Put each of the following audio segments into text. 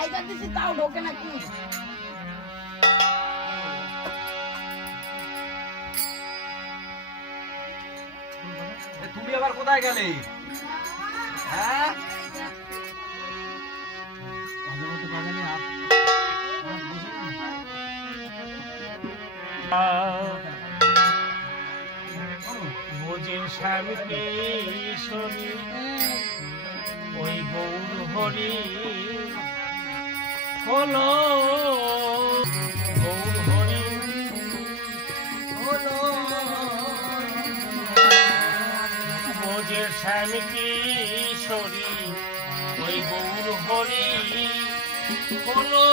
আইদা দিছি তাও ঢোকে না কি? এ, তুমি আবার কোথায় গেলে? হ্যাঁ? ভোজের স্বামীকে শনি ওই গৌর হরি হলো। ভোজের স্বামীকে শনি ওই গৌর হরি। হলো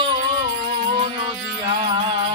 নদিয়ায়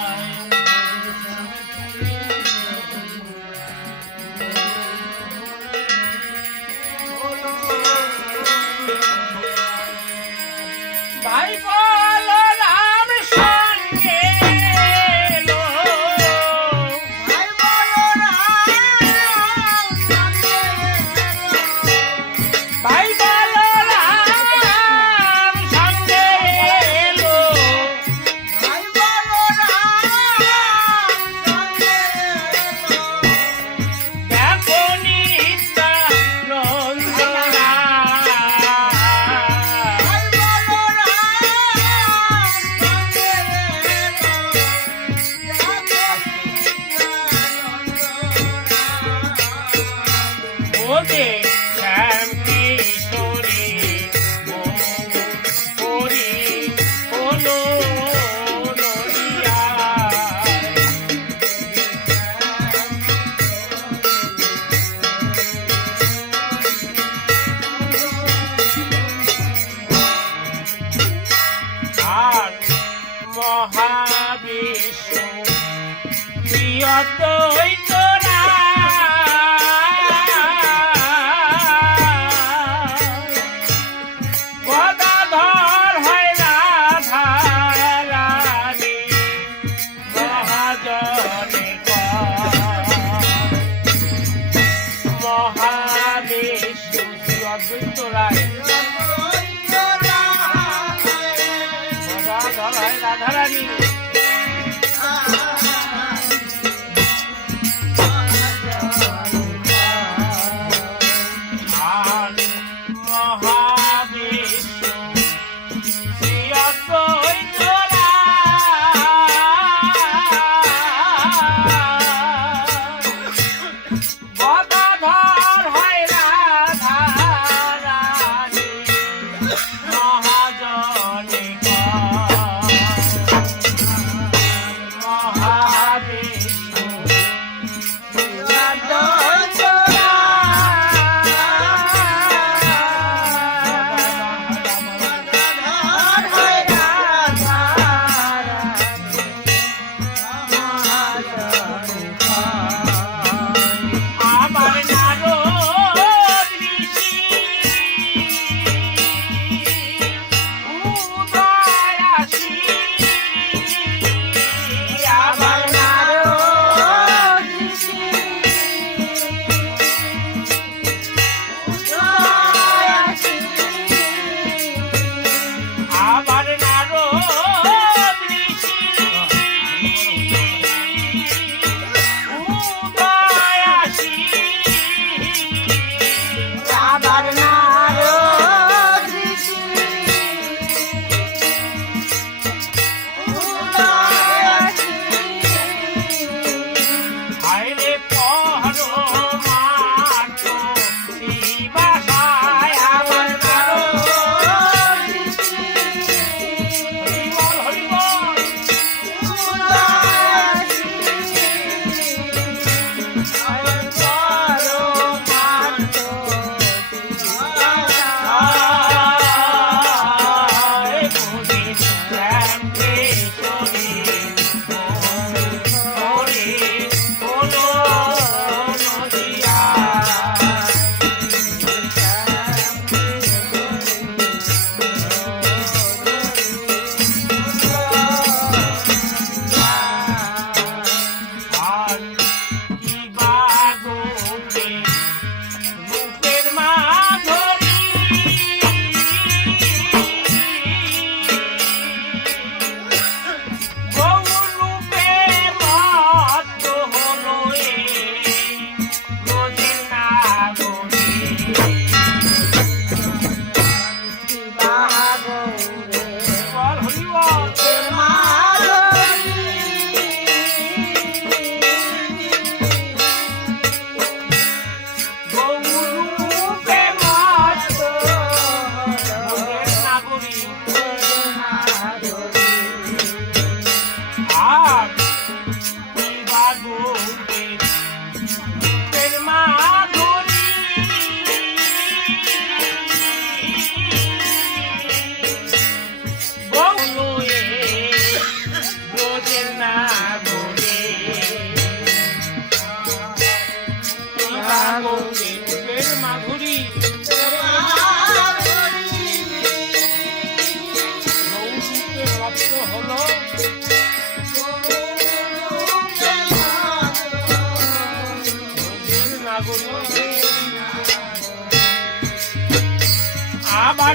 রে পহ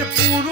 不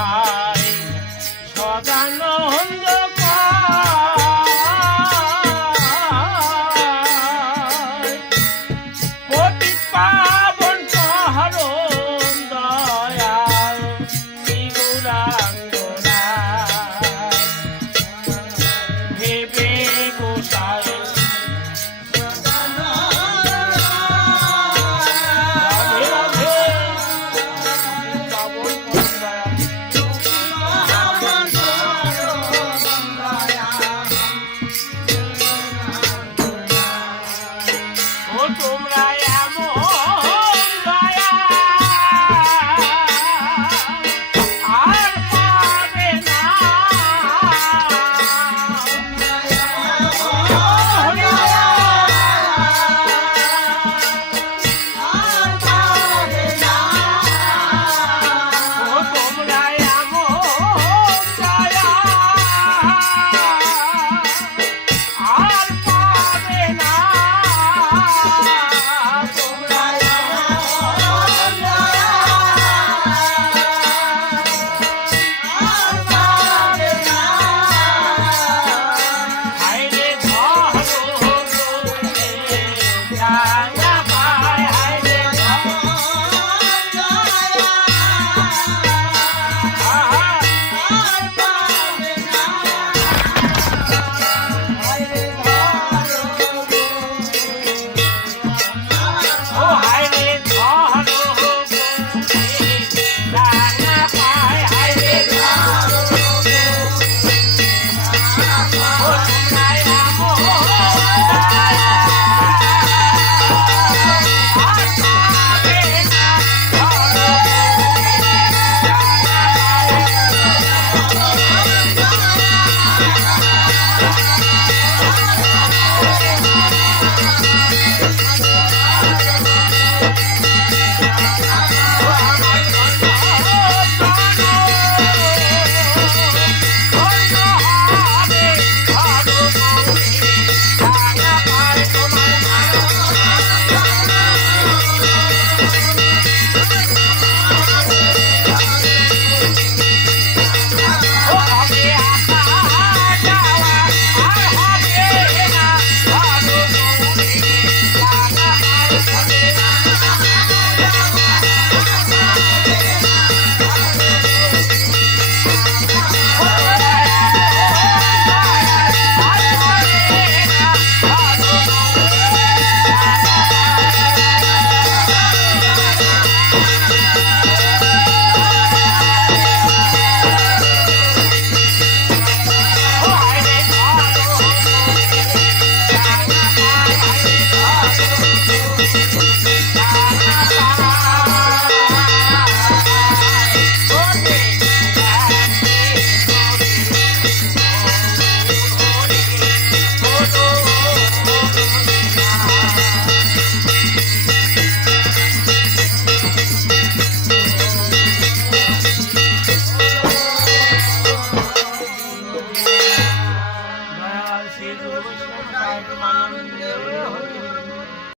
খাই সদানো tum rai yeah.